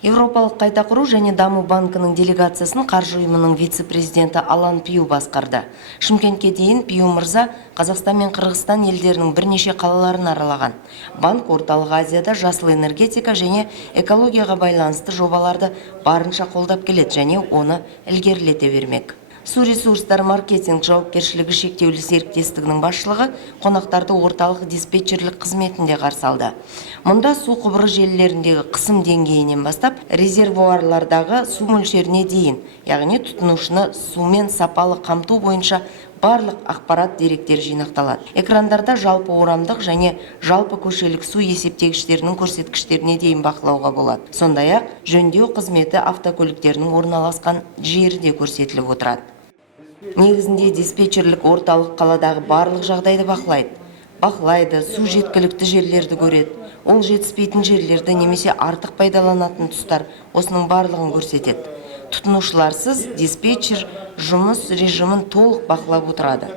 Европалық қайта құру және даму банкінің делегациясын қаржы ұйымының вице-президенті Алан Пью басқарды. Шымкентке дейін Пью мырза Қазақстан мен Қырғызстан елдерінің бірнеше қалаларын аралаған. Банк орталық Азияда жасыл энергетика және экологияға байланысты жобаларды барынша қолдап келеді және оны ілгерілете бермек. Су ресурстар маркетинг жауапкершілігі шектеулі серіктестігінің басшылығы қонақтарды орталық диспетчерлік қызметінде қарсы алды. Мұнда су құбыры желілеріндегі қысым деңгейінен бастап резервуарлардағы су мөлшеріне дейін, яғни тұтынушыны сумен сапалы қамту бойынша барлық ақпарат деректер жинақталады. Экрандарда жалпы орамдық және жалпы көшелік су есептегіштерінің көрсеткіштеріне дейін бақылауға болады. Сондай-ақ жөндеу қызметі автокөліктерінің орналасқан жері де көрсетіліп отырады. Негізінде диспетчерлік орталық қаладағы барлық жағдайды бақылайды, су жеткілікті жерлерді көреді. Ол жетіспейтін жерлерді немесе артық пайдаланатын тұстар осының барлығын көрсетеді. Тұтынушыларсыз диспетчер жұмыс режимін толық бақылап отырады.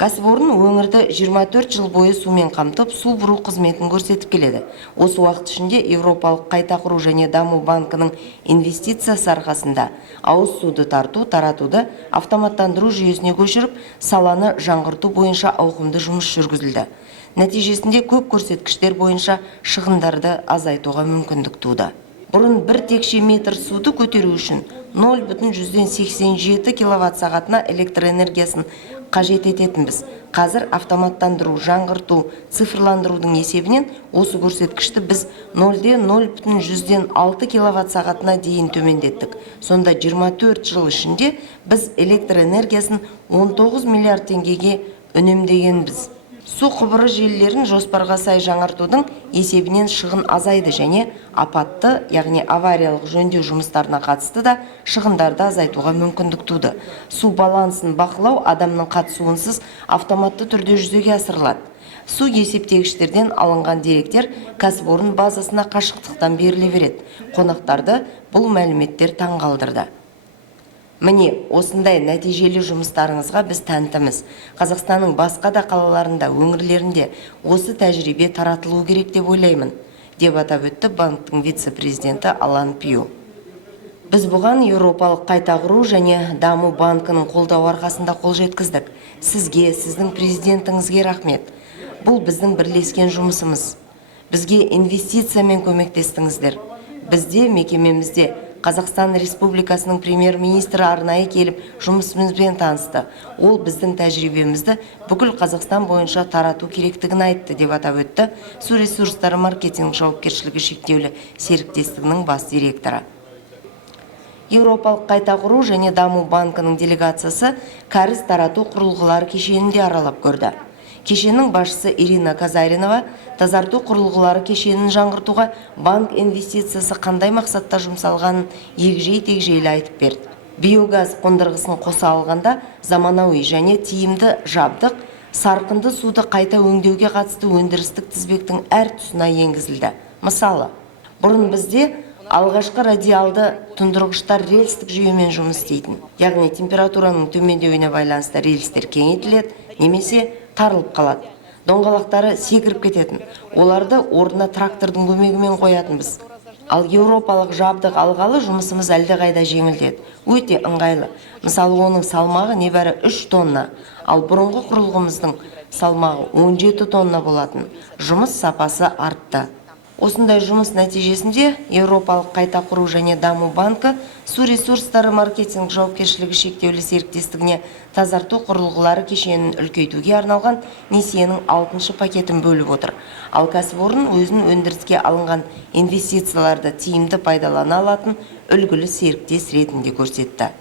Кәсіпорын өңірді 24 жыл бойы сумен қамтып, су бұру қызметін көрсетіп келеді. Осы уақыт ішінде Европалық қайта құру және даму банкінің инвестициясы арқасында ауыз суды таратуды автоматтандыру жүйесіне көшіріп, саланы жаңғырту бойынша ауқымды жұмыс жүргізілді. Нәтижесінде көп көрсеткіштер бойынша шығындарды азайтуға мүмкіндік туды. Бұрын 1 текше метр суды көтеру үшін 0,87 киловатт сағатына электр энергиясын қажет ететінбіз. Қазір автоматтандыру, жаңғырту, цифрландырудың есебінен осы көрсеткішті біз 0,06 киловатт сағатына дейін төмендеттік. Сонда 24 жыл ішінде біз электр энергиясын 19 миллиард теңгеге үнемдегенбіз. Су құбыры желілерін жоспарға сай жаңартудың есебінен шығын азайды және апатты, яғни авариялық жөндеу жұмыстарына қатысты да шығындарды азайтуға мүмкіндік туды. Су балансын бақылау адамның қатысуынсыз автоматты түрде жүзеге асырылады. Су есептегіштерден алынған деректер кәсіпорын базасына қашықтықтан беріле береді. Қонақтарды бұл мәліметтер таңғалдырды. Міне, осындай нәтижелі жұмыстарыңызға біз тәнтіміз. Қазақстанның басқа да қалаларында, өңірлерінде осы тәжірибе таратылу керек деп ойлаймын, деп атап өтті банктың вице-президенті Алан Пью. Біз бұған Европалық қайта құру және даму банкінің қолдауы арқасында қол жеткіздік. Сізге, сіздің президентіңізге рахмет. Бұл біздің бірлескен жұмысымыз. Бізге инвестициямен көмектестіңіздер. Бізде, мекемемізде Қазақстан Республикасының премьер-министрі арнайы келіп жұмысымызбен танысты. Ол біздің тәжірибемізді бүкіл Қазақстан бойынша тарату керектігін айтты, деп атап өтті су ресурстары маркетинг жауапкершілігі шектеулі серіктестігінің бас директоры. Европалық қайта құру және даму банкінің делегациясы кәріз тарату құрылғылары кешенінде аралап көрді. Кешеннің басшысы Ирина Казаринова тазарту құрылғылары кешенін жаңғыртуға банк инвестициясы қандай мақсатта жұмсалғанын егжей-тегжейлі айтып берді. Биогаз қондырғысын қоса алғанда заманауи және тиімді жабдық сарқынды суды қайта өңдеуге қатысты өндірістік тізбектің әр тұсына енгізілді. Мысалы, бұрын бізде алғашқы радиалды тұндырғыштар рельстік жүйемен жұмыс істейтін. Яғни температураның төмендеуіне байланысты рельстер кеңейтіледі, немесе тарылып қалады. Доңғалақтары секіріп кететін. Оларды орнына трактордың көмегімен қоятынбыз. Ал еуропалық жабдық алғалы жұмысымыз әлдеқайда жеңілдеді. Өте ыңғайлы. Мысалы, оның салмағы небәрі 3 тонна, ал бұрынғы құрылғымыздың салмағы 17 тонна болатын. Жұмыс сапасы артты. Осындай жұмыс нәтижесінде Европалық қайта құру және даму банкі су ресурстары маркетинг жауапкершілігі шектеулі серіктестігіне тазарту құрылғылары кешенін үлкейтуге арналған несиенің 6-шы пакетін бөліп отыр. Ал кәсіпорын өзін өндіріске алынған инвестицияларды тиімді пайдалана алатын үлгілі серіктес ретінде көрсетті.